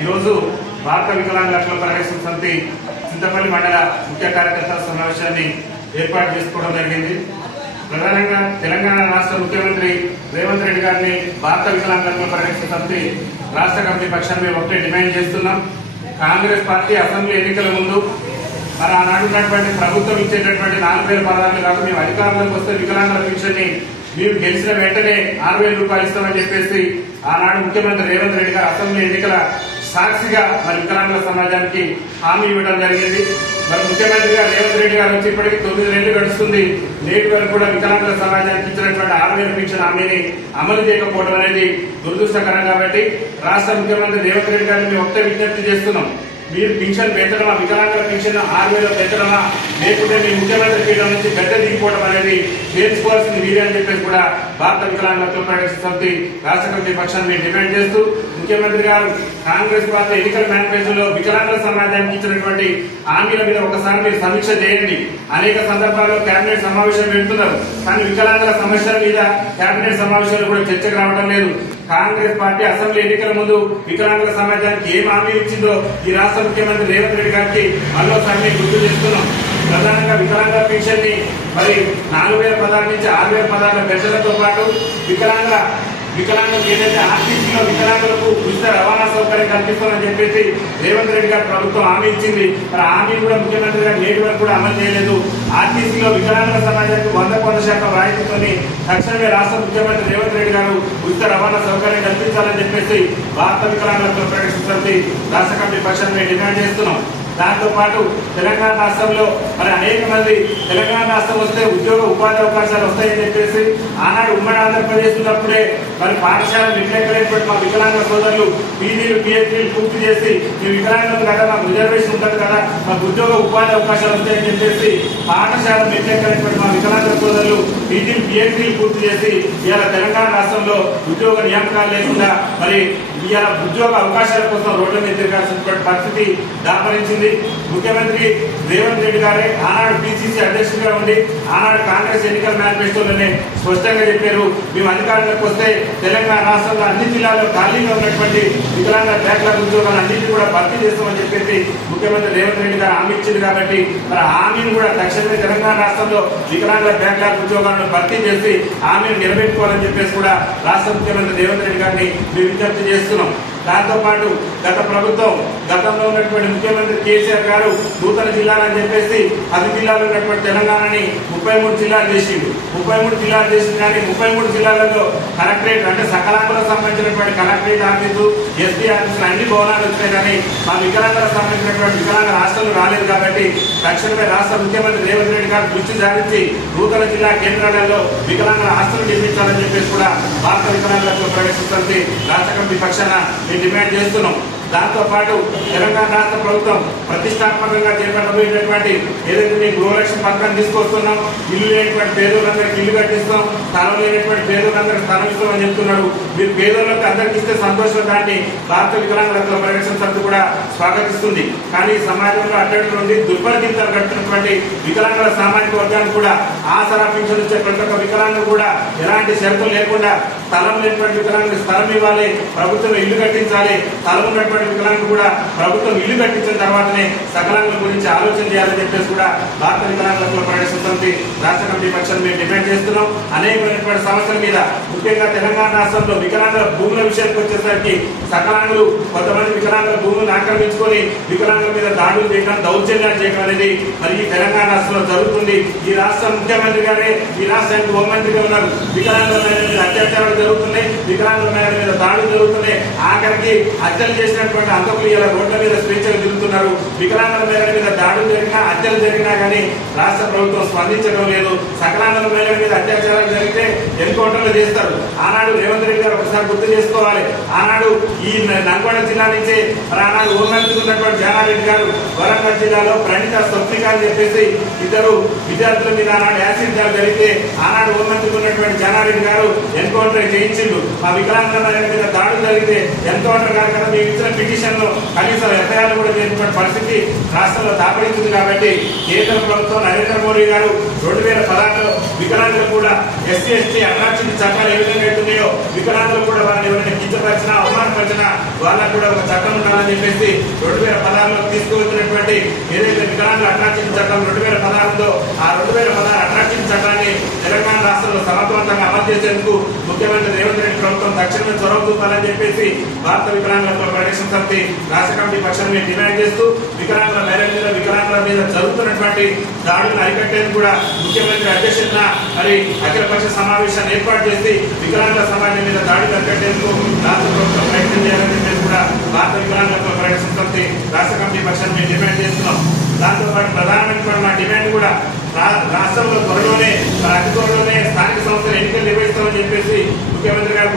ఈరోజు భారత వికలాంగుల హక్కుల పరిరక్షణ సమితి చింతపల్లి మండల ముఖ్య కార్యకర్తల సమావేశాన్ని ఏర్పాటు చేసుకోవడం జరిగింది. ప్రధానంగా తెలంగాణ రాష్ట్ర ముఖ్యమంత్రి రేవంత్ రెడ్డి గారిని భారత వికలాంగుల హక్కుల పరిరక్షణ సమితి రాష్ట్ర కమిటీ పక్షాన్ని మేము ఒకటే డిమాండ్ చేస్తున్నాం. కాంగ్రెస్ పార్టీ అసెంబ్లీ ఎన్నికల ముందు మరి ఆనాడున్నటువంటి ప్రభుత్వం ఇచ్చేటటువంటి నాలుగు వేల పదాలు కాదు మేము అధికారంలోకి వస్తే వికలాంగుల పెన్షన్ని మేము గెలిచిన వెంటనే ఆరు వేల రూపాయలు ఇస్తామని చెప్పేసి ఆనాడు ముఖ్యమంత్రి రేవంత్ రెడ్డి గారు అసెంబ్లీ ఎన్నికల సాక్షిగా మరి వికలాంగుల సమాజానికి హామీ ఇవ్వడం జరిగింది. మరి ముఖ్యమంత్రి గారు రేవంత్ రెడ్డి గారు వచ్చి ఇప్పటికి తొమ్మిది నెలలు గడుస్తుంది. నేటి వరకు కూడా వికలాంగుల సమాజానికి ఇచ్చినటువంటి ఆరు వేల పెన్షన్ హామీని అమలు చేయకపోవడం అనేది దురదృష్టకరం కాబట్టి రాష్ట్ర ముఖ్యమంత్రి రేవంత్ రెడ్డి గారిని మేము ఒకటే విజ్ఞప్తి చేస్తున్నాం. మీరు పింఛన్ పెంచడమా వికలాంగుల పింఛన్ ఆరు వేలు పెంచడమా లేకుంటే మీ ముఖ్యమంత్రి పీఠం నుంచి గడ్డ దిగిపోవడం అనేది తెలుసుకోవాల్సింది మీరే అని చెప్పేసి కూడా భారత వికలాంగుల హక్కుల రాష్ట్రపతి సమితి రాష్ట్ర కమిటీ పక్షాన్ని డిమాండ్ చేస్తూ ముఖ్యమంత్రి గారు కాంగ్రెస్ పార్టీ ఎన్నికల మేనిఫెస్టోలో వికలాంగుల సమాజానికి ఇచ్చినటువంటి హామీల మీద ఒకసారి మీరు సమీక్ష చేయండి. అనేక సందర్భాల్లో కేబినెట్ సమావేశం పెడుతున్నారు. కానీ వికలాంగుల సమస్యల మీద కేబినెట్ సమావేశాలు కూడా చర్చకు రావడం లేదు. కాంగ్రెస్ పార్టీ అసెంబ్లీ ఎన్నికల ముందు వికలాంగుల సమాజానికి ఏం హామీ ఇచ్చిందో ఈ రాష్ట్ర ముఖ్యమంత్రి రేవంత్ రెడ్డి గారికి మరోసారి గుర్తు చేస్తున్నాం. ప్రధానంగా వికలాంగ పెన్షన్ని మరి నాలుగు వేల పదహారు నుంచి ఆరు వేల పదాల పెన్షన్లతో పాటు వికలాంగ వికలాంగులకు ఏదైతే ఆర్టీసీలో వికలాంగులకు ఉచిత రవాణా సౌకర్యం కల్పిస్తామని చెప్పేసి రేవంత్ రెడ్డి గారు ప్రభుత్వం హామీ ఇచ్చింది. మరి హామీ కూడా ముఖ్యమంత్రి గారు నేటి వరకు కూడా అమలు చేయలేదు. ఆర్టీసీలో వికలాంగుల సమాజానికి వంద కొంత శాతం రాయితీతోని తక్షణమే రాష్ట్ర ముఖ్యమంత్రి రేవంత్ రెడ్డి గారు ఉచిత రవాణా సౌకర్యం కల్పించాలని చెప్పేసి భారత వికలాంగులతో ప్రకటిస్తుంది రాష్ట్ర కమిటీ పక్షాన్ని డిమాండ్ చేస్తున్నాం. దాంతోపాటు తెలంగాణ రాష్ట్రంలో మరి అనేక మంది తెలంగాణ రాష్ట్రం వస్తే ఉద్యోగ ఉపాధి అవకాశాలు వస్తాయని చెప్పేసి ఆనాడు ఉమ్మడి ఆంధ్రప్రదేశ్ ఉన్నప్పుడే మరి పాఠశాల నిర్ణయించలేనటువంటి మా వికలాంగ సోదరులు పీజీలు పిహెచ్డీలు పూర్తి చేసి ఈ వికలాంగులకు కదా మాకు రిజర్వేషన్ ఉంటుంది కదా మాకు ఉద్యోగ ఉపాధి అవకాశాలు వస్తాయని చెప్పేసి పాఠశాల నిర్ణయించలేనటువంటి మా వికలాంగ సోదరులు పీజీలు పిహెచ్డీలు పూర్తి చేసి ఇవాళ తెలంగాణ రాష్ట్రంలో ఉద్యోగ నియామకాలు లేకుండా మరి ఇవాళ ఉద్యోగ అవకాశాల కోసం రోడ్లను మీద పరిస్థితి దాపరించింది. ముఖ్యమంత్రి రేవంత్ రెడ్డి గారే ఆనాడు పిసిసి అధ్యక్షుడిగా ఉండి ఆనాడు కాంగ్రెస్ ఎన్నికల మేనిఫెస్టోలోనే స్పష్టంగా చెప్పారు. మేము అధికారంలోకి వస్తే తెలంగాణ రాష్ట్రంలో అన్ని జిల్లాల్లో ఖాళీగా ఉన్నటువంటి వికలాంగ బ్యాక్లాగ్ ఉద్యోగాలు అన్నింటినీ కూడా భర్తీ చేస్తామని చెప్పేసి ముఖ్యమంత్రి రేవంత్ రెడ్డి గారు హామీ ఇచ్చింది కాబట్టి మరి హామీని కూడా తక్షణమే తెలంగాణ రాష్ట్రంలో వికలాంగుల బ్యాక్లాగ్ ఉద్యోగాలను భర్తీ చేసి హామీని నిలబెట్టుకోవాలని చెప్పేసి కూడా రాష్ట్ర ముఖ్యమంత్రి రేవంత్ రెడ్డి గారిని మేము విజ్ఞప్తి చేస్తున్నాం. దాంతోపాటు గత ప్రభుత్వం గతంలో ఉన్నటువంటి ముఖ్యమంత్రి కేసీఆర్ గారు నూతన జిల్లాలని చెప్పేసి పది జిల్లాలో ఉన్నటువంటి తెలంగాణని ముప్పై మూడు జిల్లాలు చేసిండు. ముప్పై మూడు జిల్లాలు చేసింది కానీ ముప్పై మూడు జిల్లాలలో కలెక్టరేట్ అంటే సకలాంగులకు సంబంధించినటువంటి కలెక్టరేట్ ఆఫీసు ఎస్పీ ఆఫీసులు అన్ని భవనాలు వచ్చినాయి కానీ మా వికలాంగులకు సంబంధించినటువంటి వికలాంగ హాస్టల్ రాలేదు కాబట్టి తక్షణమే రాష్ట్ర ముఖ్యమంత్రి రేవంత్ రెడ్డి గారు దృష్టి సారించి నూతన జిల్లా కేంద్రాలలో వికలాంగుల హాస్టల్ నిర్మించాలని చెప్పేసి కూడా భారత వికలాంగులకు ప్రవేశిస్తుంది రాష్ట్ర కమిటీ పక్షాన మేము డిమాండ్ చేస్తున్నాం. దాంతోపాటు తెలంగాణ రాష్ట్ర ప్రభుత్వం ప్రతిష్టాత్మకంగా చేపట్టబోయేటటువంటి ఏదైతే మేము గృహలక్ష్మి పథకాన్ని తీసుకొస్తున్నాం ఇల్లు లేనటువంటి పేదోళ్ళందరికీ ఇల్లు కట్టిస్తాం స్థలం లేనటువంటి పేదోళ్ళందరికీ స్థలం ఇస్తామని చెప్తున్నాడు. మీరు పేదోళ్ళకి అందరికిస్తే సంతోషం దాన్ని భారత వికలాంగుల పరిరక్షణ సమితి కూడా స్వాగతిస్తుంది. కానీ సమాజంలో అట్టడి నుండి దుర్బలగింతలు కట్టినటువంటి వికలాంగుల సామాజిక వర్గానికి కూడా ఆసరా పింఛన్ వచ్చే ప్రతి ఒక్క వికలాంగులు కూడా ఎలాంటి షరతులు లేకుండా స్థలం లేనటువంటి వికలాంగులకు స్థలం ఇవ్వాలి ప్రభుత్వం ఇల్లు కట్టించాలి స్థలం ఉన్నటువంటి వికలాంగులు కూడా ప్రభుత్వం ఇల్లు కట్టించిన తర్వాతనే సకలాంగుల గురించి ఆలోచన చేయాలని చెప్పేసి కూడా భారత వికలాంగుల కుల సమితి రాష్ట్ర కమిటీ పక్షాన్ని మేము డిమాండ్ చేస్తున్నాం. అనేకమైనటువంటి సమస్యల మీద ముఖ్యంగా తెలంగాణ రాష్ట్రంలో వికలాంగుల భూముల విషయానికి వచ్చేసరికి సకలాంగులు కొంతమంది వికలాంగుల భూములను ఆక్రమించుకొని వికలాంగుల మీద దాడులు చేయడం దౌర్జన్యాలు చేయడం అనేది మరి ఈ తెలంగాణ రాష్ట్రంలో జరుగుతుంది. ఈ రాష్ట్ర ముఖ్యమంత్రి గారే ఈ రాష్ట్రానికి హోంమంత్రిగా ఉన్నారు. వికలాంగుల మీద అత్యాచారాలు జరుగుతున్నాయి వికలాంగుల మీద దాడులు జరుగుతున్నాయి. ఆఖరికి హత్యలు చేసినటువంటి అంతకులు ఇలా రోడ్ల మీద స్వేచ్ఛలు తిరుగుతున్నారు. వికలాంగుల మేడం మీద దాడులు జరిగినా హత్యలు జరిగినా కానీ రాష్ట్ర ప్రభుత్వం స్పందించడం లేదు. సకలాంగుల మేడం మీద అత్యాచారాలు జరిగితే ఎన్కౌంటర్లు చేస్తారు. ఆనాడు రేవంత్ రెడ్డి గారు ఒకసారి గుర్తు చేసుకోవాలి. ఆనాడు ఈ నల్గొండ జిల్లా నుంచే ఆనాడు హోంమంత్రి ఉన్నటువంటి జానారెడ్డి గారు వరంగల్ జిల్లాలో ప్రణిత స్వప్నిక అని చెప్పేసి ఇద్దరు విద్యార్థుల మీద ఆనాడు యాసిడ్ దాడి జరిగితే ఆనాడు హోంమంత్రి ఉన్నటువంటి జానారెడ్డి గారు ఎన్కౌంటర్ చేయించిండు. ఆ వికలాంగుల మీద దాడులు జరిగితే ఎన్కౌంటర్ కాదు కదా మేము ఇచ్చిన పిటిషన్లో కనీసం ఎఫ్ఐఆర్ కూడా లేనటువంటి పరిస్థితి రాష్ట్రంలో దాపడించింది కాబట్టి కేంద్ర ప్రభుత్వం నరేంద్ర మోడీ గారు రెండు వేల పదహారులో వికలాంగులు కూడా ఎస్సీ ఎస్టీ అన్నార్చిత చట్టాలు ఏ విధంగా అవుతున్నాయో వికలాంగులు కూడా వారిని ఎవరైనా కించపరిచిన అవమానపరిచినా వాళ్ళకు కూడా ఒక చట్టం ఉండాలని చెప్పేసి రెండు వేల పదహారులో తీసుకువచ్చినటువంటి ఏదైతే వికలాంగుల అట్రాక్షన్ చట్టం రెండు వేల పదహారులో ఆ రెండు వేల పదహారు అట్రాక్షన్ చట్టాన్ని తెలంగాణ రాష్ట్రంలో సమర్థవంతంగా అమలు చేసేందుకు ముఖ్యమంత్రి రేవంత్ తక్షణమే చొరవ చూపాలని చెప్పేసి భారత వికలాంగుల పరిరక్షణ సమితి రాష్ట్ర కమిటీ పక్షాన్ని డిమాండ్ చేస్తూ వికలాంగుల మహిళల మీద వికలాంగుల మీద జరుగుతున్నటువంటి దాడులను అరికట్టేందుకు కూడా ముఖ్యమంత్రి అధ్యక్షతన మరి అఖిల పక్ష సమావేశాన్ని ఏర్పాటు చేసి వికలాంగుల సమాజం మీద దాడులు అరికట్టేందుకు రాష్ట్ర ప్రభుత్వం ప్రయత్నం చేయాలని చెప్పేసి కూడా భారత వికలాంగుల పరిరక్షణ సమితి రాష్ట్ర కమిటీ పక్షాన్ని మేము డిమాండ్ చేస్తున్నాం. దాంతోపాటు ప్రధానమైనటువంటి మా డిమాండ్ కూడా రాష్ట్రంలో త్వరలోనే అతి త్వరలోనే స్థానిక సంస్థలు ఎన్నికలు నిర్వహిస్తామని చెప్పేసి ముఖ్యమంత్రి గారు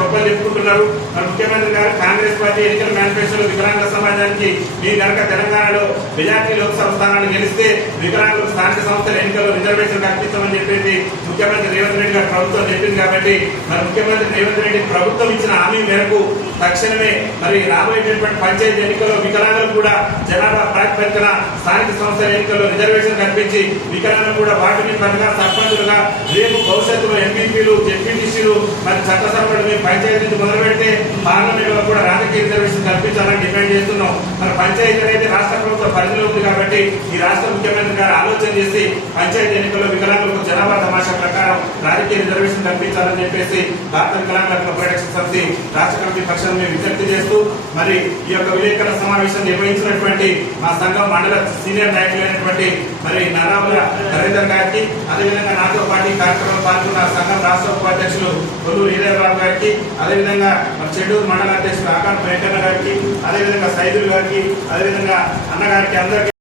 గొప్పలు మరి ముఖ్యమంత్రి గారు కాంగ్రెస్ పార్టీ ఎన్నికల మేనిఫెస్టోలో వికలాంగ సమాజానికి మీ కనుక తెలంగాణలో మెజార్టీ లోక్సభ స్థానాన్ని గెలిస్తే వికలాంగులకు స్థానిక సంస్థల ఎన్నికల్లో రిజర్వేషన్ కల్పిస్తామని చెప్పేసి ముఖ్యమంత్రి రేవంత్ రెడ్డి గారు ప్రభుత్వం చెప్పింది కాబట్టి మరి ముఖ్యమంత్రి రేవంత్ రెడ్డి ప్రభుత్వం ఇచ్చిన హామీ మేరకు తక్షణమే మరి రాబోయేటటువంటి పంచాయతీ ఎన్నికల్లో వికలాంగులు కూడా జనాభా ప్రాతిపదికన స్థానిక సంస్థల ఎన్నికల్లో రిజర్వేషన్ కల్పించి వికలాంగులు కూడా వాటిని మెంబర్లుగా సర్పంచులుగా రేపు భవిష్యత్తులో ఎంపీపీలు జెడ్పీటీసీలు మరి చట్టసభలు మేము పంచాయతీ నుంచి మొదలు పెడితే పార్లమెంట్ కూడా రాజకీయ రిజర్వేషన్ కల్పించాలని డిమాండ్ చేస్తున్నాం. మరి పంచాయతీ అనేది రాష్ట్ర ప్రభుత్వ పరిధిలో ఉంది కాబట్టి ఈ రాష్ట్ర ముఖ్యమంత్రి గారు ఆలోచన చేసి పంచాయతీ ఎన్నికల్లో వికలాంగులకు జనాభా తమాషా ప్రకారం రాజకీయ రిజర్వేషన్ ప్రకటించాలని చెప్పేసి భారత వికలాంగుల ప్రొటెక్షన్ సమితి రాష్ట్ర కమిటీ పక్షాన్ని మేము విజ్ఞప్తి చేస్తూ మరి ఈ యొక్క విలేకరుల సమావేశం నిర్వహించినటువంటి మా సంఘం మండల సీనియర్ నాయకులైనటువంటి మరి నరాముల నరేందర్ గారికి అదేవిధంగా నాతో పాటు కార్యక్రమంలో పాల్గొన్న సంఘం రాష్ట్ర ఉపాధ్యక్షులు కొల్లూరు ఈదేవరావు గారికి అదేవిధంగా మన చెడ్డూరు మండల అధ్యక్షులు ఆకాంత్ వెంకన్న గారికి అదేవిధంగా సైదులు గారికి అదేవిధంగా అన్నగారికి అందరికీ